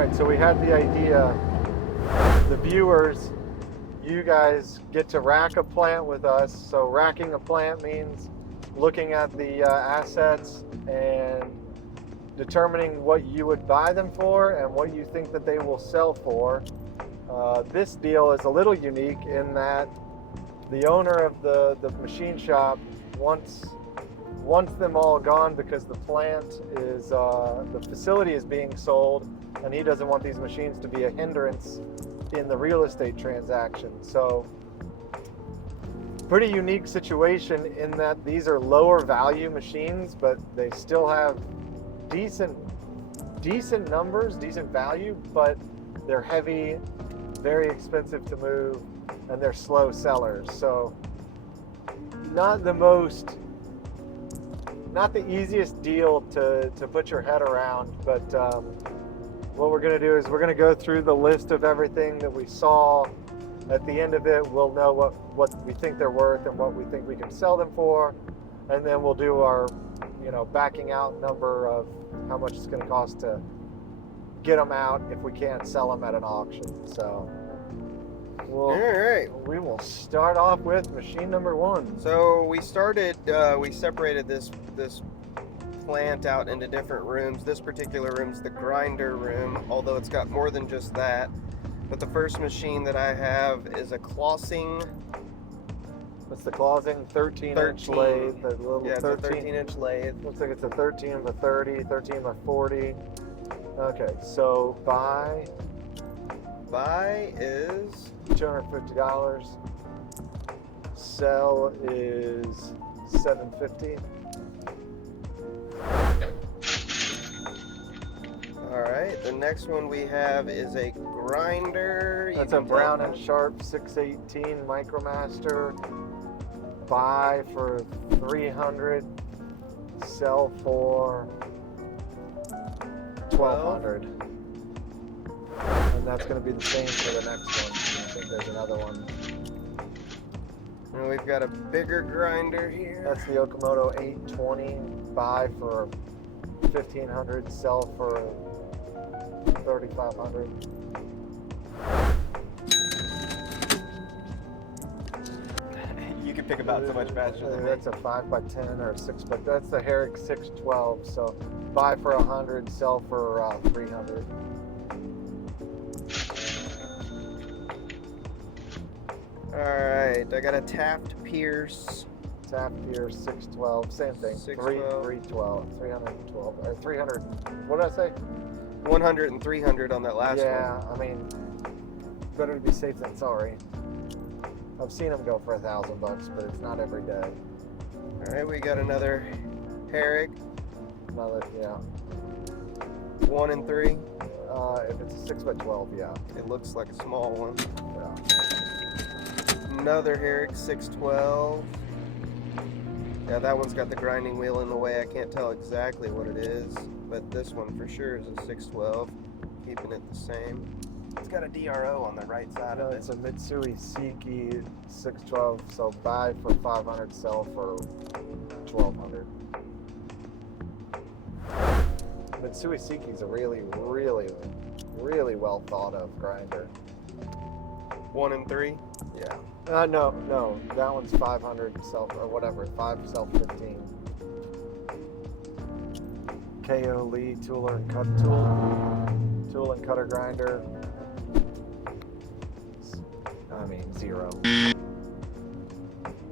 right, so we had the idea, the viewers, you guys get to rack a plant with us. So racking a plant means looking at the assets and determining what you would buy them for and what you think that they will sell for. This deal is a little unique in that the owner of the machine shop wants them all gone because the plant is, the facility is being sold, and he doesn't want these machines to be a hindrance in the real estate transaction. So pretty unique situation in that these are lower value machines, but they still have decent numbers, decent value, but they're heavy, very expensive to move, and they're slow sellers. So not the easiest deal to put your head around, but what we're going to do is we're going to go through the list of everything that we saw. At the end of it, we'll know what we think they're worth and what we think we can sell them for, and then we'll do our backing out number of how much it's going to cost to get them out if we can't sell them at an auction. So All right. we will start off with machine number one. So we separated this plant out into different rooms. This particular room's the grinder room, although it's got more than just that. But the first machine that I have is a Clausing. What's the Clausing? 13-inch lathe. The little Yeah, it's a 13-inch lathe. Looks like it's a 13 by 30, 13 by 40. Okay, so buy is $250. Sell is $750. all right. The next one we have is a grinder. That's a Brown and Sharp 618 Micromaster. Buy for $300. Sell for $1,200. And that's going to be the same for the next one. I think there's another one. And we've got a bigger grinder here. That's the Okamoto 820. Buy for $1,500. Sell for $3,500. You can pick about so much faster than me. That's a 5x10 or a 6x. That's the Herrick 612. So buy for $100. Sell for $300. Alright, I got a Taft Pierce. Taft Pierce 612, same thing. 312, 312, or 300. What did I say? 100 and 300 on that last one. Yeah, I mean, better to be safe than sorry. I've seen them go for $1,000, but it's not every day. Alright, we got another Herrick. Another, yeah. 1 and 3. If it's a 6x12, yeah. It looks like a small one. Yeah. Another Herrick 612. Yeah, that one's got the grinding wheel in the way. I can't tell exactly what it is, but this one for sure is a 612. Keeping it the same. It's got a DRO on the right side of it. It's a Mitsui Seiki 612, so buy for $500, sell for $1,200. Mitsui Seiki's a really, really, really well thought of grinder. 1 and 3. Yeah. No, that one's 500 self or whatever. 5 self 15. KO Lee tool and cutter grinder. I mean 0.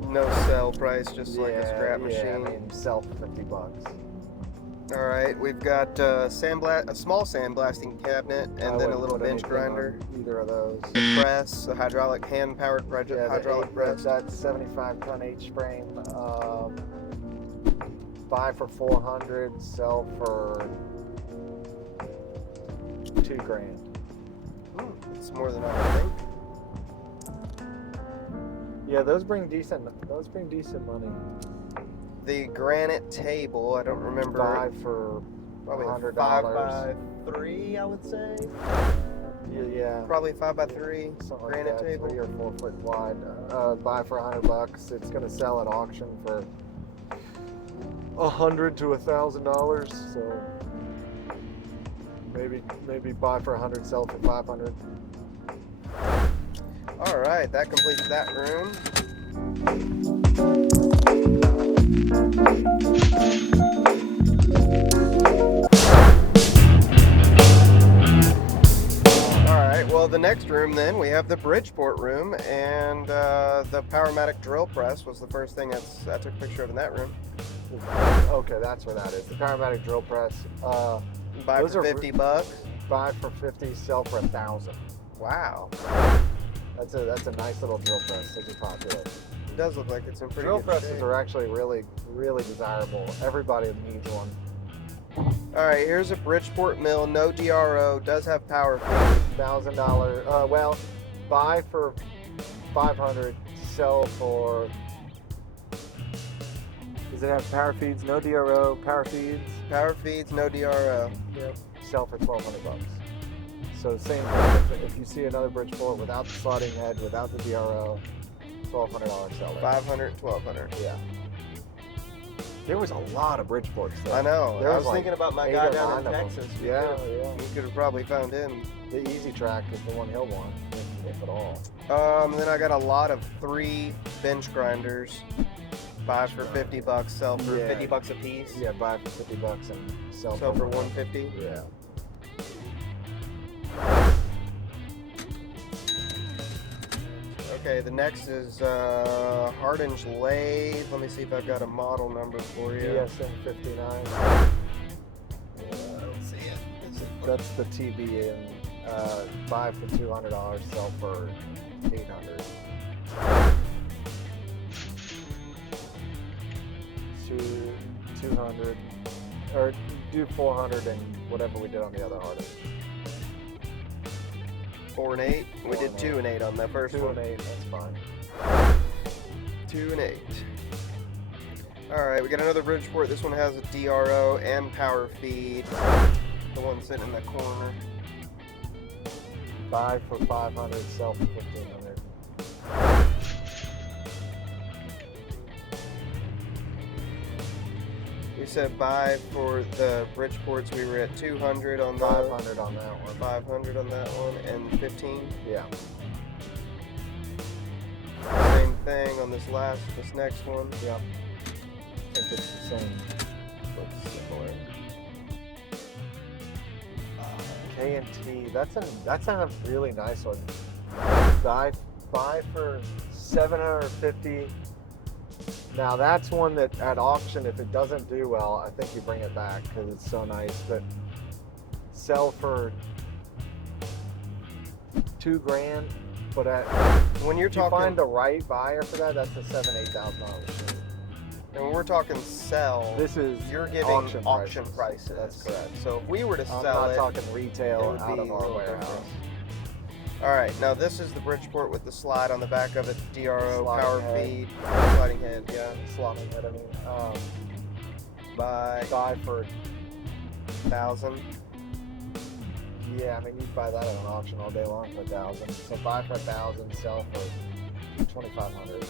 No sell price, just like a scrap machine. Yeah, I mean sell for $50. All right, we've got a small sandblasting cabinet, and then a little bench grinder. Either of those. The press, a hydraulic hand-powered hydraulic press. That's 75-ton H-frame. Buy for $400, sell for $2,000. It's more than I would think. Yeah, those bring decent money. The granite table, I don't remember. Buy for probably $100. 5x3, I would say. Yeah. Probably 5x3 Something granite like that, table. 3 or 4 foot wide. Buy for $100. It's going to sell at auction for $100 to $1,000. So Maybe buy for 100, sell for 500. All right, that completes that room. Well, the next room then, we have the Bridgeport room, and the Powermatic drill press was the first thing I took a picture of in that room. Okay, that's where that is. The Powermatic drill press. Buy for $50. Buy for 50, sell for 1,000. Wow. That's a nice little drill press. Those are popular. It does look like it's in pretty Drill good presses shape. are actually really, really desirable. Everybody needs one. All right, here's a Bridgeport mill, no DRO, does have power feed. $1,000. Well, buy for 500, sell for. Does it have power feeds? No DRO, power feeds. Power feeds, no DRO. Yep. Sell for $1,200. So same. If you see another Bridgeport without the slotting head, without the DRO, $1,200 seller. 500, 1,200. Yeah. There was a lot of Bridgeports though. I know. There I was was like thinking about my 8 guy or down 9 in of them. Texas. Yeah. We could have probably found him. The Easy Track is the one he'll want, if at all. Then I got a lot of 3 bench grinders. Buy for $50, sell for Yeah. $50 a piece. Yeah, buy for $50 and sell Sell for 150. $150. Yeah. Okay, the next is Hardinge lathe. Let me see if I've got a model number for you. DSM 59. I don't see it. That's the TB and buy for $200, sell for $800. Two, 200, or do 400 and whatever we did on the other Hardinge. 4 and 8. We 4 did and 2 and 8 on that first 2 one. and 8, that's fine. 2 and 8. All right, we got another Bridgeport. This one has a DRO and power feed. The one sitting in the corner. Buy for 500, sell for 1,500. We said buy for the Bridgeports. We were at 200 on the 500 on that one. 500 on that one, and 15. Yeah. Same thing on this next one. Yeah. If it's the same, looks similar. K&T, that's a really nice one. Buy for 750. Now that's one that at auction, if it doesn't do well, I think you bring it back because it's so nice. But sell for $2,000. But When you're if you talking, find the right buyer for that, that's a $7,000-$8,000 machine. and when we're talking sell, This is you're giving auction prices. That's correct. So if we were to I'm sell not it, talking it retail would out be of a our little warehouse. different. All right, now this is the Bridgeport with the slide on the back of it, DRO, Sliding power head. feed, sliding head, yeah. Slotting head, I mean. Buy Buy for 1,000. Yeah, I mean, you buy that at an auction all day long for 1,000. So buy for 1,000, sell for 2,500.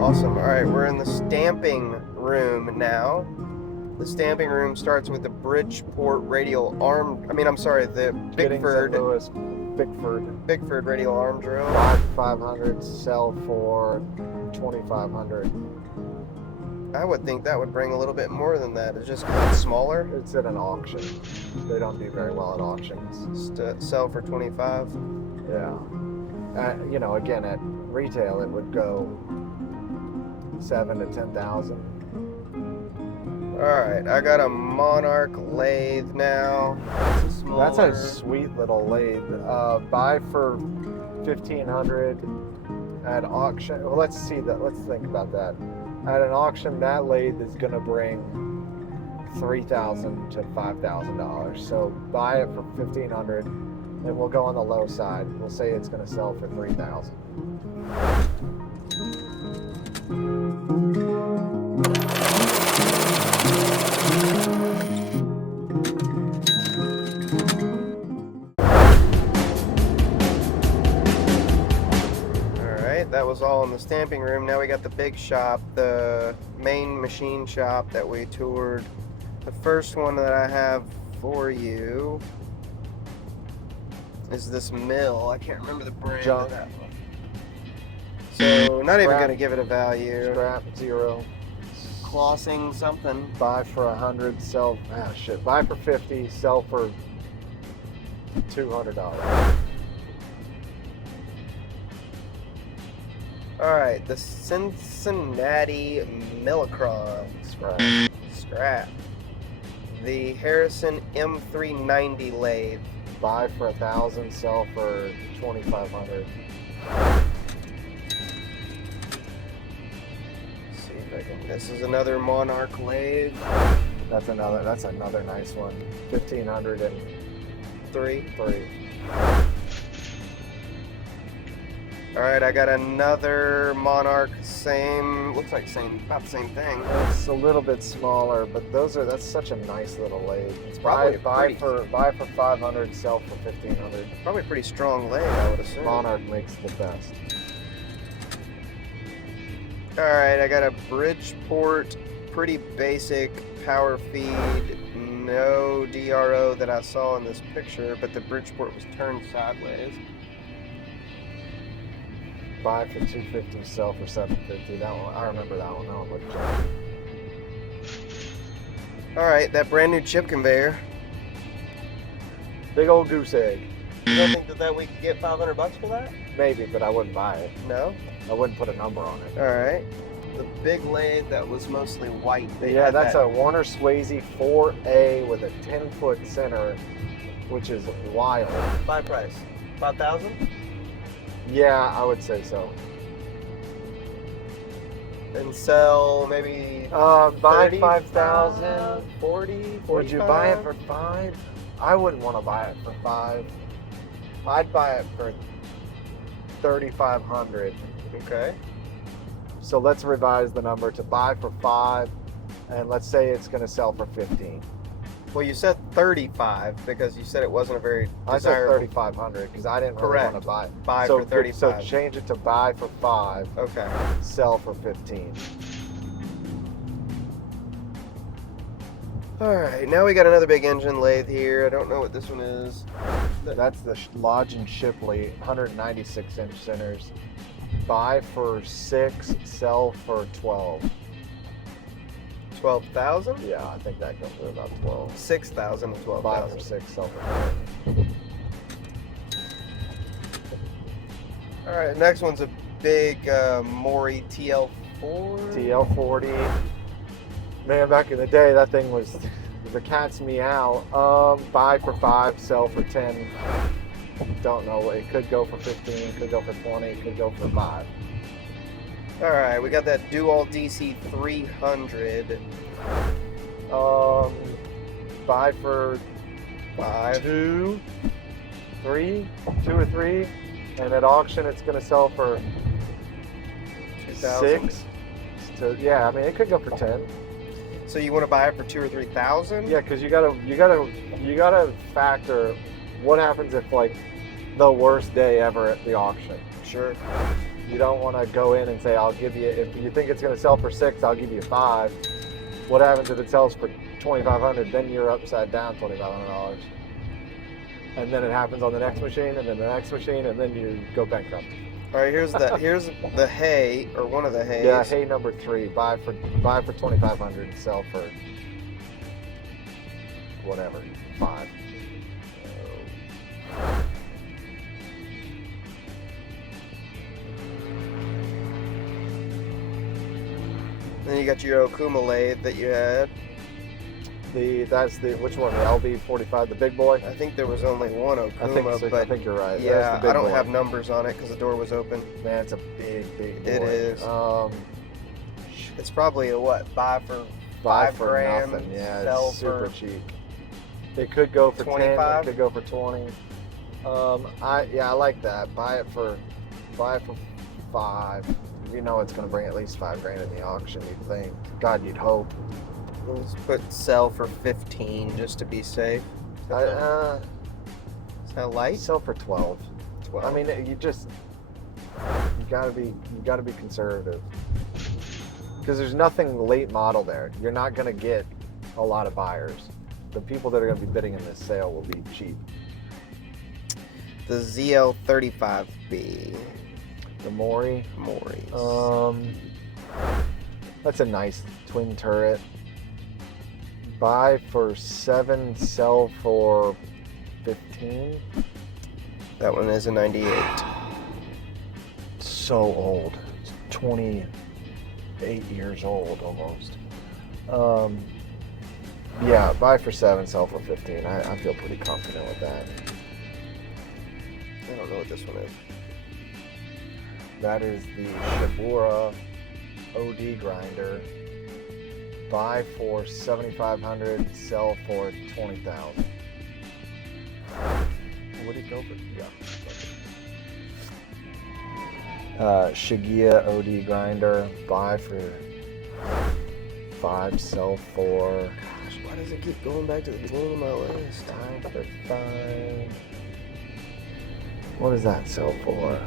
Awesome. All right, we're in the stamping room now. The stamping room starts with the Bridgeport radial arm. The Giddings and Bickford Lewis, Bickford. radial arm drill. Buy for 500, sell for 2,500. I would think that would bring a little bit more than that. It's just 'cause it's smaller. It's at an auction. They don't do very well at auctions. Sell for 25. Yeah. Again, at retail, it would go 7,000 to 10,000. All right, I got a Monarch lathe now. It's a That's smaller. a sweet little lathe. Buy for 1,500 at auction. Well, let's see that. Let's think about that. At an auction, that lathe is going to bring $3,000 to $5,000. So buy it for 1,500, and we'll go on the low side. We'll say it's going to sell for 3,000. was all in the stamping room. Now we got the big shop, the main machine shop that we toured. The first one that I have for you is this mill. I can't remember the brand Junk. of that one. So not even Scrap. going to give it a value. Scrap 0. Clossing something. Buy for 100, sell. Shit. Buy for 50, sell for $200. All right, the Cincinnati Millicron. Scrap. The Harrison M390 lathe. Buy for 1,000, sell for 2,500. See if I can. This is another Monarch lathe. That's another nice one. 1,503. All right, I got another Monarch. Looks like about the same thing. It's a little bit smaller, but that's such a nice little lathe. It's probably buy for 500, sell for 1,500. Probably a pretty strong lathe, I would assume. Monarch makes the best. All right, I got a Bridgeport, pretty basic power feed, no DRO that I saw in this picture, but the Bridgeport was turned sideways. Buy for 250, sell for 750. That one, I remember that one. That one looked junk. All right, that brand new chip conveyor. Big old goose egg. You don't think that we could get $500 for that? Maybe, but I wouldn't buy it. No. I wouldn't put a number on it. All right. The big lathe that was mostly white. Yeah, that's a Warner Swayze 4A with a 10-foot center, which is wild. buy price. 5,000. Yeah, I would say so. And sell maybe. Buy 30, 5,000. 40. Would you buy it for 5? I wouldn't want to buy it for 5. I'd buy it for 3,500. Okay. So let's revise the number to buy for 5, and let's say it's going to sell for 15. Well, you said 35 because you said it wasn't a very I said desirable. 3,500 because I didn't really Correct. want to buy it. Buy so, for 35. So change it to buy for 5, Okay. sell for 15. All right, now we got another big engine lathe here. I don't know what this one is. That's the Lodge and Shipley 196-inch centers. Buy for 6, sell for 12. 12,000? Yeah, I think that comes to about 12. 6,000 to Buy 12,000. for 6, sell for 12. All right, next one's a big Mori TL4. TL40. Man, back in the day, that thing was the cat's meow. Buy for 5, sell for 10. Don't know. It could go for 15, could go for 20, could go for 5. All right, we got that Dual DC 300. Buy for 5. 2 or 3, and at auction it's going to sell for 2,000. 6. So yeah, I mean it could go for 10. So you want to buy it for 2,000 or 3,000? Yeah, because you gotta factor what happens if like the worst day ever at the auction. Sure. You don't want to go in and say I'll give you, if you think it's going to sell for 6, I'll give you 5. What happens if it sells for 2,500? Then you're upside down $2,500. And then it happens on the next machine, and then the next machine, and then you go bankrupt. All right, here's the hay, or one of the hays. Yeah, hay number 3. Buy for 2,500 and sell for whatever, 5. Then you got your Okuma lathe that you had. Which one? The LB45, the big boy? I think there was only one Okuma, I but think you're right. yeah, That's the big I don't boy. have numbers on it because the door was open. Man, it's a big boy. It is. It's probably a what? Buy for Buy $5 for grand, nothing. Yeah, sell it's super for cheap. It could go for 10. 25? It could go for 20. I like that. Buy it for 5. You know it's going to bring at least $5 grand in the auction. You'd think. God, you'd hope. Let's put sell for 15 just to be safe. Is that light? Sell for 12. 12. I mean, you gotta be conservative. Because there's nothing late model there. You're not gonna get a lot of buyers. The people that are gonna be bidding in this sale will be cheap. The ZL35B. The Mori. Moris. That's a nice twin turret. Buy for 7, sell for 15. That one is a 98. So old. It's 28 years old almost. Yeah, buy for 7, sell for 15. I feel pretty confident with that. I don't know what this one is. That is the Shibura OD grinder. Buy for 7,500, sell for 20,000. What did he go for? Yeah. Shigeya OD grinder. Buy for 5, sell for. Gosh, why does it keep going back to the beginning of my list? Buy for 5. What does that sell for?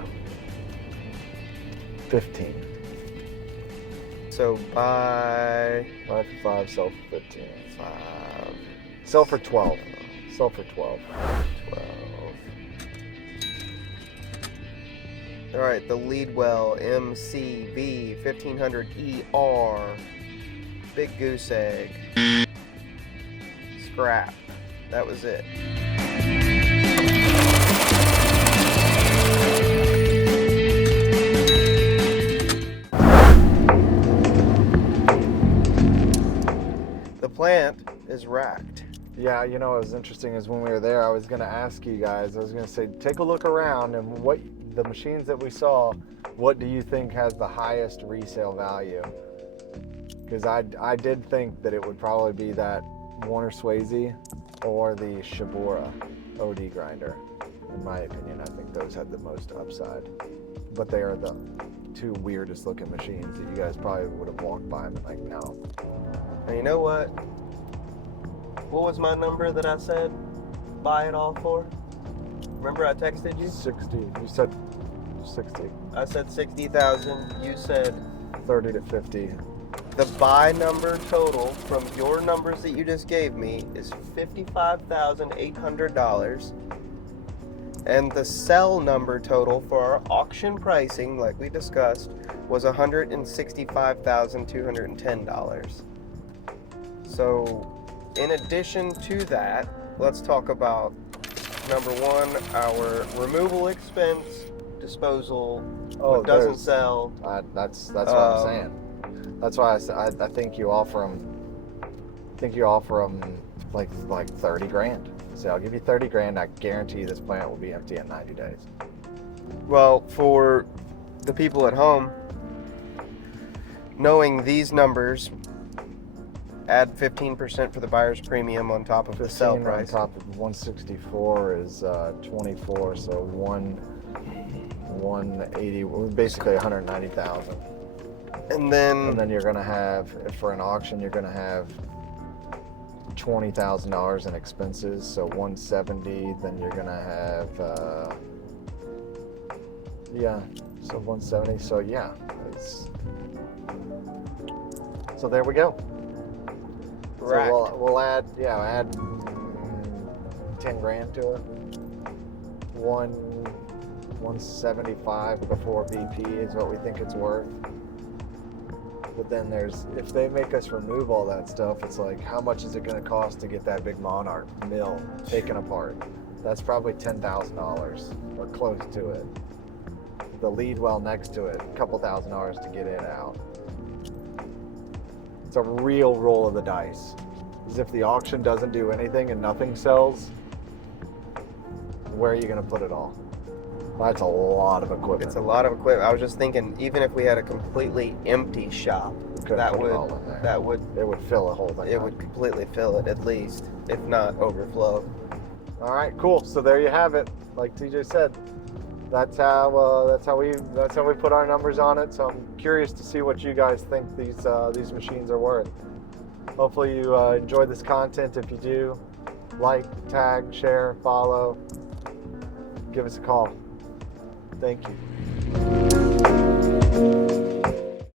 15. So buy Buy for 5, sell for 15. 5. Sell for 12. Sell for 12. 12. All right, the Leadwell MCV 1500ER. Big goose egg. Scrap. That was it. The plant is racked. Yeah, you know what was interesting is when we were there, I was going to ask you guys, I was going to say, take a look around and what the machines that we saw, what do you think has the highest resale value? Because I did think that it would probably be that Warner Swayze or the Shibura OD grinder. In my opinion, I think those had the most upside. But they are the 2 weirdest looking machines that you guys probably would have walked by and been like, no. And you know what? What was my number that I said buy it all for? Remember I texted you? 60. You said 60. I said 60,000. You said 30 to 50. the buy number total from your numbers that you just gave me is $55,800. And the sell number total for our auction pricing, like we discussed, was $165,210. So, in addition to that, let's talk about number 1, our removal expense, disposal, what doesn't there's- sell. That's what I'm saying. That's why I think you offer them. Like 30 grand. So I'll give you 30 grand. I guarantee you this plant will be empty in 90 days. Well, for the people at home, knowing these numbers, add 15% for the buyer's premium on top of the sell 15 on price. top of 164 is 24. So 180. Basically 190,000. And then, And then you're gonna have, for an auction, you're gonna have $20,000 in expenses. So 170. Then you're gonna have, so 170. So yeah, so there we go. racked. So we'll add 10 grand to it. 175 before VP is what we think it's worth. But then if they make us remove all that stuff, it's like, how much is it going to cost to get that big Monarch mill taken apart? That's probably $10,000 or close to it. The lead well next to it, a couple $1,000 to get it out. It's a real roll of the dice. As if the auction doesn't do anything and nothing sells, where are you going to put it all? That's a lot of equipment. It's a lot of equipment. I was just thinking, even if we had a completely empty shop, Couldn't that put would it all in there. it would fill a whole thing. it up. would completely fill it, at least, if not overflow. All right, cool. So there you have it. Like TJ said, that's how we put our numbers on it. So I'm curious to see what you guys think these machines are worth. Hopefully you enjoy this content. If you do, like, tag, share, follow, give us a call. Thank you.